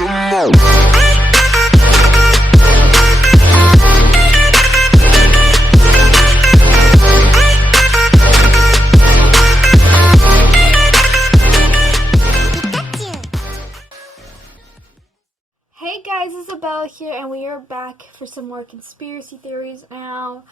Hey guys, Isabella here, and we are back for some more conspiracy theories now.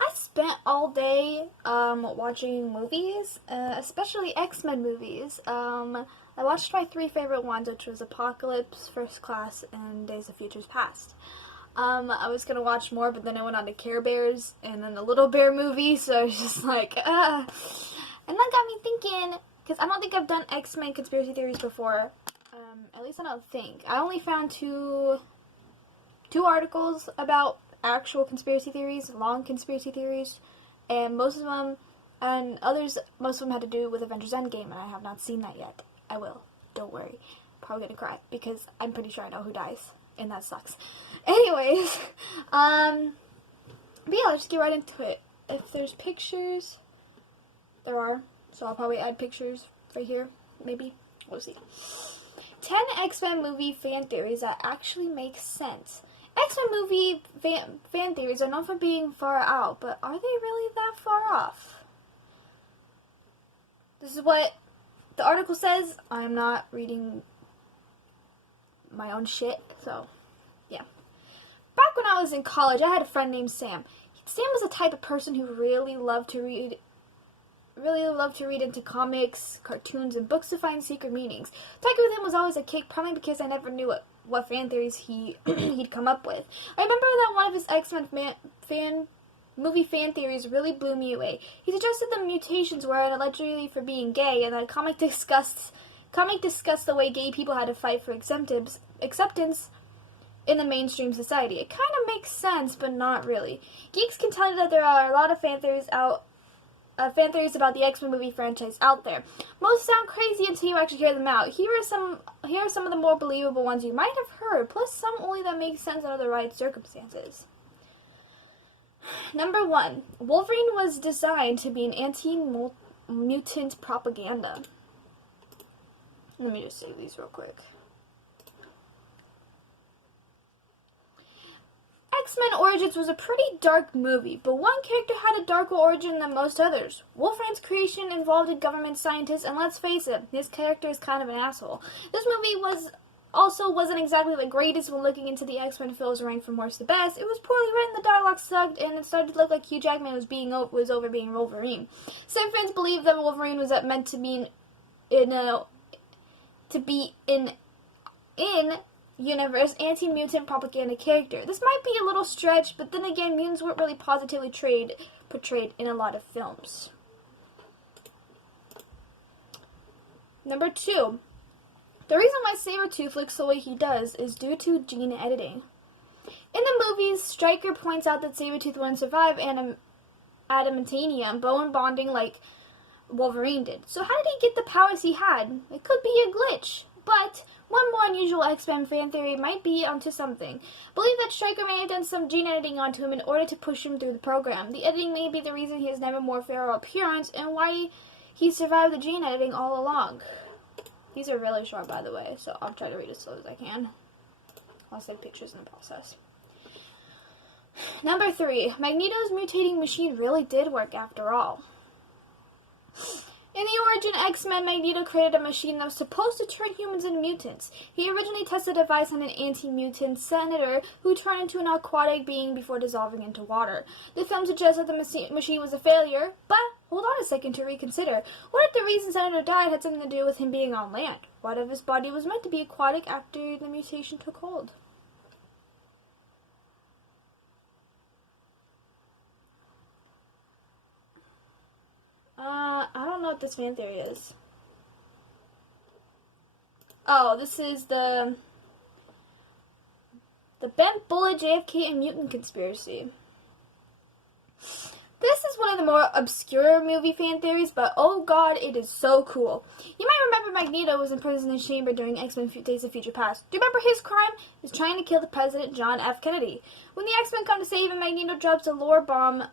I spent all day watching movies, especially Xmen movies. I watched my 3 favorite ones, which was Apocalypse, First Class, and Days of Futures Past. I was gonna watch more, but then I went on to Care Bears and then the Little Bear movie, so I was just like, And that got me thinking, because I don't think I've done X-Men conspiracy theories before. At least I don't think. I only found two articles about actual conspiracy theories, long conspiracy theories, and most of them had to do with Avengers Endgame, and I have not seen that yet. I will. Don't worry. Probably gonna cry, because I'm pretty sure I know who dies, and that sucks. Anyways, but yeah, let's just get right into it. If there's pictures, there are, so I'll probably add pictures right here, maybe. We'll see. 10 X-Men movie fan theories that actually make sense. X-Men movie fan theories are known for being far out, but are they really that far off? This is what the article says. I'm not reading my own shit, so yeah. Back when I was in college, I had a friend named Sam. Sam was the type of person who really loved to read into comics, cartoons, and books to find secret meanings. Talking with him was always a kick, probably because I never knew what fan theories he'd come up with. I remember that one of his X-Men movie fan theories really blew me away. He suggested the mutations were allegedly for being gay, and that comic discussed the way gay people had to fight for acceptance in the mainstream society. It kind of makes sense, but not really. Geeks can tell you that there are a lot of fan theories about the X-Men movie franchise out there. Most sound crazy until you actually hear them out. Here are some of the more believable ones you might have heard, plus some only that make sense under the right circumstances. Number 1. Wolverine was designed to be an anti-mutant propaganda. Let me just say these real quick. X-Men Origins was a pretty dark movie, but one character had a darker origin than most others. Wolverine's creation involved a government scientist, and let's face it, his character is kind of an asshole. This movie wasn't exactly the greatest when looking into the X-Men films ranked from worst to best. It was poorly written, the dialogue sucked, and it started to look like Hugh Jackman was over being Wolverine. Some fans believe that Wolverine was meant to be in universe anti-mutant propaganda character. This might be a little stretch, but then again, mutants weren't really positively portrayed in a lot of films. Number 2. The reason why Sabretooth looks the way he does is due to gene editing. In the movies, Stryker points out that Sabretooth wouldn't survive adamantium bone bonding like Wolverine did. So how did he get the powers he had? It could be a glitch, but one more unusual X-Men fan theory might be onto something. Believe that Stryker may have done some gene editing onto him in order to push him through the program. The editing may be the reason he has never more feral appearance and why he survived the gene editing all along. These are really short, by the way, so I'll try to read as slow as I can. I'll save pictures in the process. Number 3. Magneto's mutating machine really did work after all. In the origin X-Men, Magneto created a machine that was supposed to turn humans into mutants. He originally tested a device on an anti-mutant senator who turned into an aquatic being before dissolving into water. The film suggests that the machine was a failure, but hold on a second to reconsider. What if the reason Senator died had something to do with him being on land? What if his body was meant to be aquatic after the mutation took hold? I don't know what this fan theory is. Oh, this is the bent bullet JFK and mutant conspiracy. This is one of the more obscure movie fan theories, but oh god, it is so cool. You might remember Magneto was imprisoned in his chamber during X-Men Days of Future Past. Do you remember his crime? Is trying to kill the president, John F. Kennedy. When the X-Men come to save him, Magneto drops a lore bomb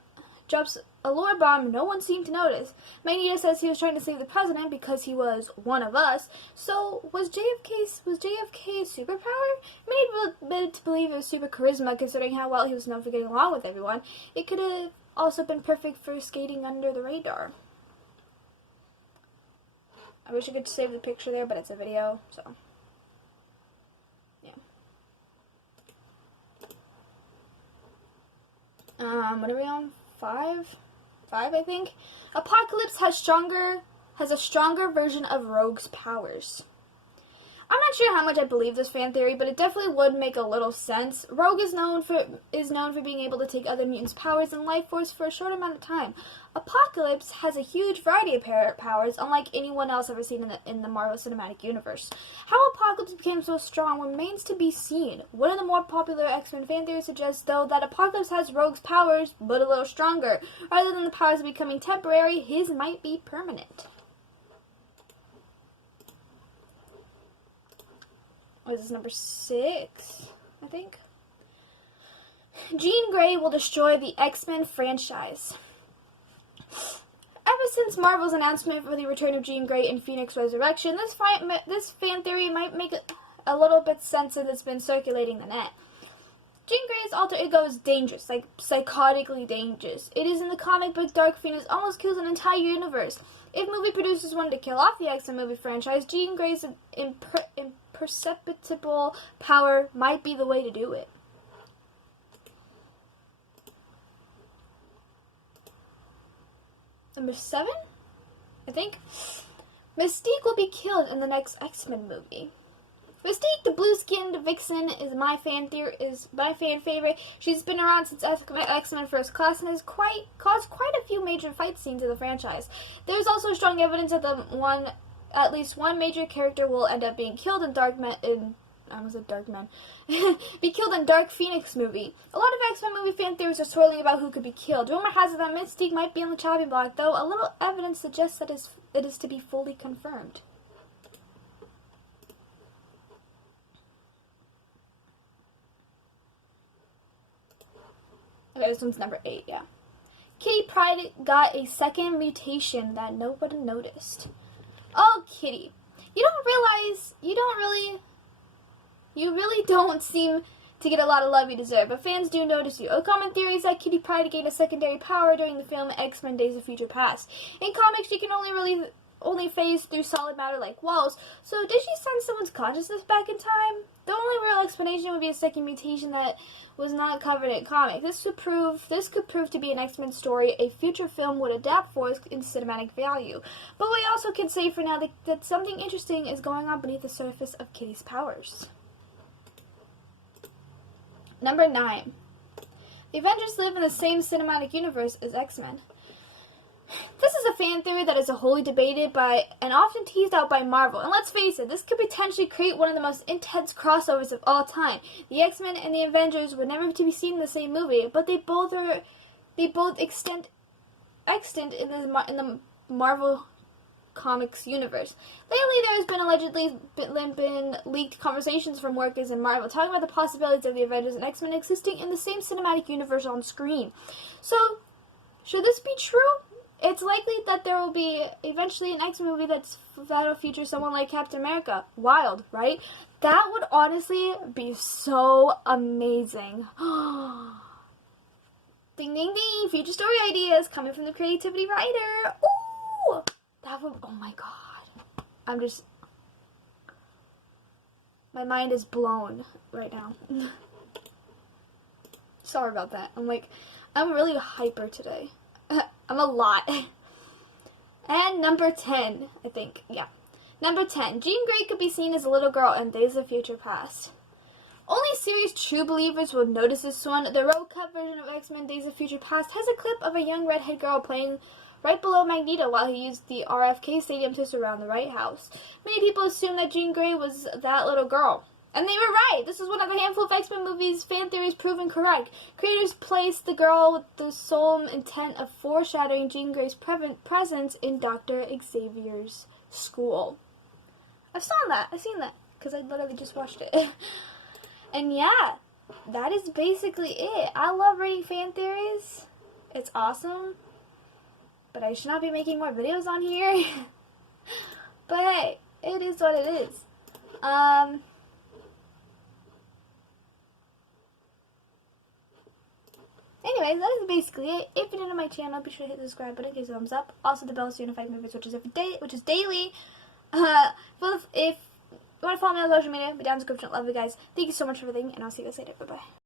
drops a lore bomb no one seemed to notice. Magneto says he was trying to save the president because he was one of us. So was JFK's superpower? Many led to believe it was super charisma, considering how well he was known for getting along with everyone. It could have also been perfect for skating under the radar. I wish I could save the picture there, but it's a video, so yeah. What are we on? 5, I think. Apocalypse has a stronger version of Rogue's powers. I'm not sure how much I believe this fan theory, but it definitely would make a little sense. Rogue is known for being able to take other mutants' powers and life force for a short amount of time. Apocalypse has a huge variety of powers, unlike anyone else ever seen in the Marvel Cinematic Universe. How Apocalypse became so strong remains to be seen. One of the more popular X-Men fan theories suggests, though, that Apocalypse has Rogue's powers, but a little stronger. Rather than the powers becoming temporary, his might be permanent. What is this, number 6, I think? Jean Grey will destroy the X-Men franchise. Ever since Marvel's announcement for the return of Jean Grey in Phoenix Resurrection, this fan theory might make a little bit sense since it's been circulating the net. Jean Grey's alter ego is dangerous, like psychotically dangerous. It is in the comic book Dark Phoenix almost kills an entire universe. If movie producers wanted to kill off the X-Men movie franchise, Jean Grey's imperceptible power might be the way to do it. Number 7, I think. Mystique will be killed in the next X-Men movie. Mystique, the blue-skinned vixen, is my fan favorite. She's been around since X-Men First Class and has caused quite a few major fight scenes in the franchise. There's also strong evidence that at least one major character will end up being killed in Dark Phoenix movie. A lot of X-Men movie fan theories are swirling about who could be killed. Rumor has it that Mystique might be on the chopping block, though a little evidence suggests that it is to be fully confirmed. Okay, this one's number 8, yeah. Kitty Pryde got a second mutation that nobody noticed. Oh, Kitty. You really don't seem to get a lot of love you deserve, but fans do notice you. A common theory is that Kitty Pryde gained a secondary power during the film X-Men Days of Future Past. In comics, she can only phase through solid matter like walls, so did she send someone's consciousness back in time? The only real explanation would be a second mutation that was not covered in comics. This could prove to be an X-Men story a future film would adapt for in cinematic value. But we also can say for now that something interesting is going on beneath the surface of Kitty's powers. Number 9. The Avengers live in the same cinematic universe as X-Men. This is a fan theory that is wholly debated by and often teased out by Marvel. And let's face it, this could potentially create one of the most intense crossovers of all time. The X-Men and the Avengers were never to be seen in the same movie, but they both extant in the Marvel Comics universe. Lately, there has been allegedly been leaked conversations from workers in Marvel talking about the possibilities of the Avengers and X-Men existing in the same cinematic universe on screen. So, should this be true? It's likely that there will be eventually an X-Men movie that'll feature someone like Captain America. Wild, right? That would honestly be so amazing. Ding, ding, ding. Future story ideas coming from the creativity writer. Ooh! That would, oh my god. My mind is blown right now. Sorry about that. I'm really hyper today. I'm a lot. And number 10, I think. Yeah. Number 10. Jean Grey could be seen as a little girl in Days of Future Past. Only serious true believers will notice this one. The road cut version of X-Men Days of Future Past has a clip of a young redhead girl playing right below Magneto while he used the RFK Stadium to surround the White House. Many people assume that Jean Grey was that little girl. And they were right. This is one of the handful of X-Men movies fan theories proven correct. Creators placed the girl with the sole intent of foreshadowing Jean Grey's presence in Dr. Xavier's school. I've seen that, because I literally just watched it. And yeah, that is basically it. I love reading fan theories. It's awesome. But I should not be making more videos on here. But hey, it is what it is. Anyways, that is basically it. If you're new to my channel, be sure to hit the subscribe button, give a thumbs up. Also, the bell so you notified me which is daily. If you want to follow me on social media, be down in the description. Love you guys. Thank you so much for everything, and I'll see you guys later. Bye bye.